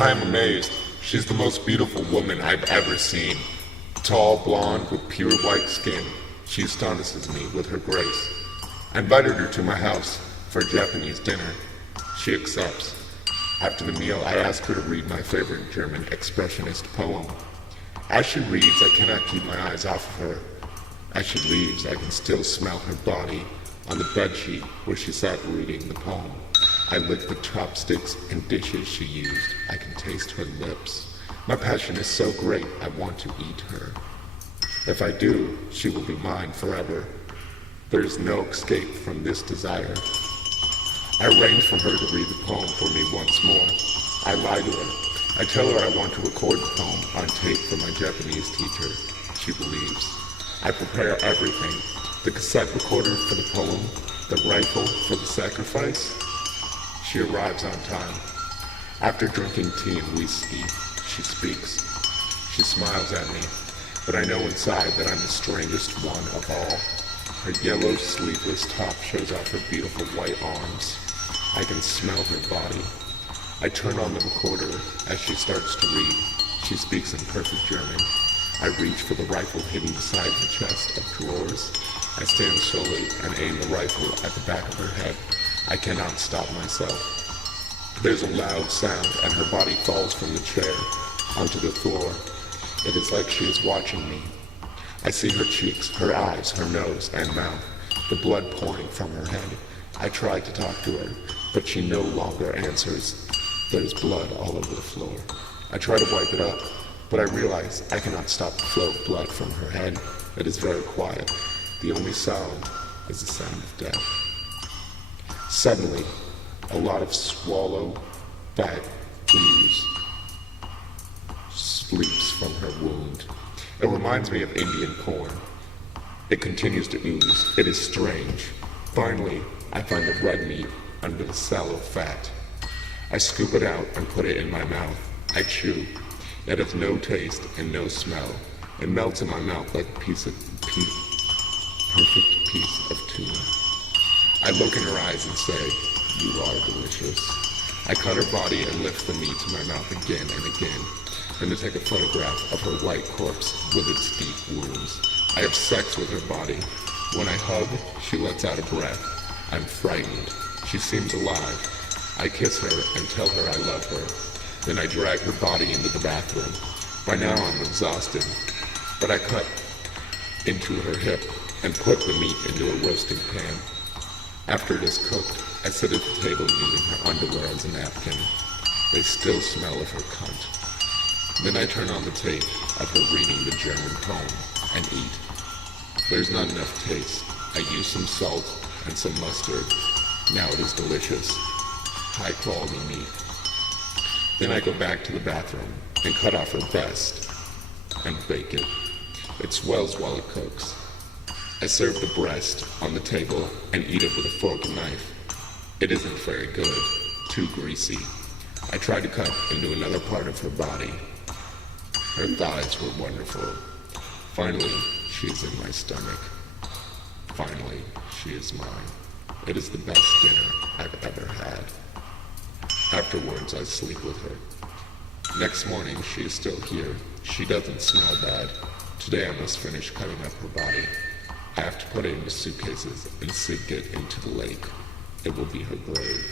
I am amazed. She's the most beautiful woman I've ever seen. Tall, blonde, with pure white skin. She astonishes me with her grace. I invited her to my house for a Japanese dinner. She accepts. After the meal, I ask her to read my favorite German expressionist poem. As she reads, I cannot keep my eyes off of her. As she leaves, I can still smell her body on the bedsheet where she sat reading the poem. I lick the chopsticks and dishes she used. I can taste her lips. My passion is so great, I want to eat her. If I do, she will be mine forever. There is no escape from this desire. I arrange for her to read the poem for me once more. I lie to her. I tell her I want to record the poem on tape for my Japanese teacher. She believes. I prepare everything. The cassette recorder for the poem, the rifle for the sacrifice. She arrives on time. After drinking tea and whiskey, she speaks. She smiles at me, but I know inside that I'm the strangest one of all. Her yellow sleeveless top shows off her beautiful white arms. I can smell her body. I turn on the recorder as she starts to read. She speaks in perfect German. I reach for the rifle hidden beside the chest of drawers. I stand slowly and aim the rifle at the back of her head. I cannot stop myself. There's a loud sound and her body falls from the chair onto the floor. It is like she is watching me. I see her cheeks, her eyes, her nose and mouth, the blood pouring from her head. I try to talk to her, but she no longer answers. There is blood all over the floor. I try to wipe it up, but I realize I cannot stop the flow of blood from her head. It is very quiet. The only sound is the sound of death. Suddenly, a lot of swallow, fat ooze leaps from her wound. It reminds me of Indian corn. It continues to ooze. It is strange. Finally, I find the red meat under the sallow fat. I scoop it out and put it in my mouth. I chew. It has no taste and no smell. It melts in my mouth like a perfect piece of tuna. I look in her eyes and say, "You are delicious." I cut her body and lift the meat to my mouth again and again, and to take a photograph of her white corpse with its deep wounds. I have sex with her body. When I hug, she lets out a breath. I'm frightened. She seems alive. I kiss her and tell her I love her. Then I drag her body into the bathroom. By now I'm exhausted, but I cut into her hip and put the meat into a roasting pan. After it is cooked, I sit at the table using her underwear as a napkin. They still smell of her cunt. Then I turn on the tape of her reading the German poem and eat. There's not enough taste. I use some salt and some mustard. Now it is delicious. High quality meat. Then I go back to the bathroom and cut off her breast and bake it. It swells while it cooks. I serve the breast on the table and eat it with a fork and knife. It isn't very good, too greasy. I try to cut into another part of her body. Her thighs were wonderful. Finally, she is in my stomach. Finally, she is mine. It is the best dinner I've ever had. Afterwards, I sleep with her. Next morning, she is still here. She doesn't smell bad. Today, I must finish cutting up her body. I have to put it into suitcases and sink it into the lake. It will be her grave.